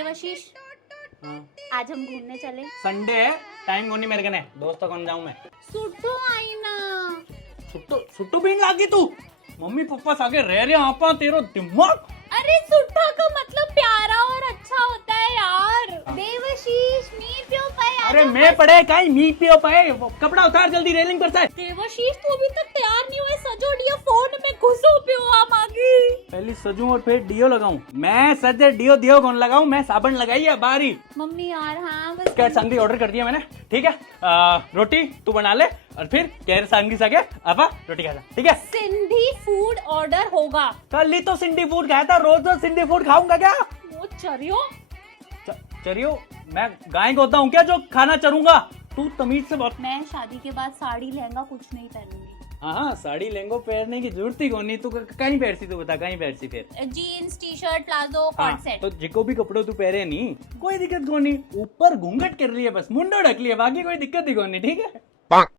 देवाशीष, आज हम घूमने चले। संडे है, टाइम कोनी मेरे कने, दोस्तों कौन जाऊं मैं। सुट्टू आई ना। सुट्टू पीन लागी तू। मम्मी पापा सागे रह रहे आपा तेरो दिमाग। अरे सुट्टा का मतलब प्यारा और अच्छा होता है यार। देवाशीष मी पियो पाए। अरे मैं पढ़े काई मी पियो पाए, कपड़ा उतार जल्दी रेलिंग पर से। देवाशीष तू अभी तक तैयार नहीं हुए, सजो डियो फोन में घुसो पियो आ मागी। पहले सजूं और फिर डियो लगाऊं। मैं सजे डियो कौन लगाऊं, मैं साबुन लगाई है बारी। मम्मी यार हाँ बस। क्या संगी ऑर्डर कर दिया मैंने, ठीक है। रोटी तू बना ले और फिर कह संगी सके आपा रोटी खा, ठीक है। सिंधी फूड ऑर्डर होगा। कल ही तो सिंधी फूड खाया था, रोज रोज सिंधी फूड खाऊंगा क्या। वो चरियो चरियो मैं गाय को होता हूँ क्या जो खाना चरूंगा। तू तमीज से बात। मैं शादी के बाद साड़ी लहंगा कुछ नहीं पहनूंगी। हाँ साड़ी लहंगो पहनने की जरूरत ही कौन नहीं। तू कहीं पहनती, तू बता कहीं पहनती फिर। Jeans T shirt palazzo cord set. तो जिको भी कपड़ों तू पहरे नहीं कोई दिक्कत कौन नहीं। ऊपर घूंघट कर रही है बस, मुंडो ढक लिया, बाकी कोई दिक्कत ही कौन नहीं, ठीक है।